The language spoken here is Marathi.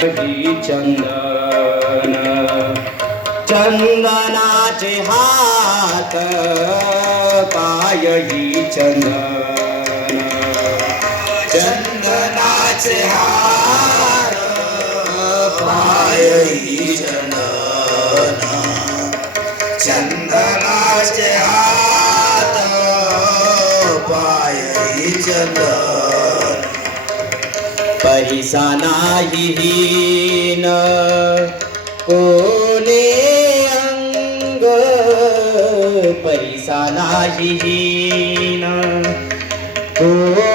चंदन? चंदनाचे हात पायही चंदन. चंदनाचे हात पायही चंदन. चंदनाचे हात पायही चंदन. परिसा नाही हीन कोणे अंग परिसा नाही हीन को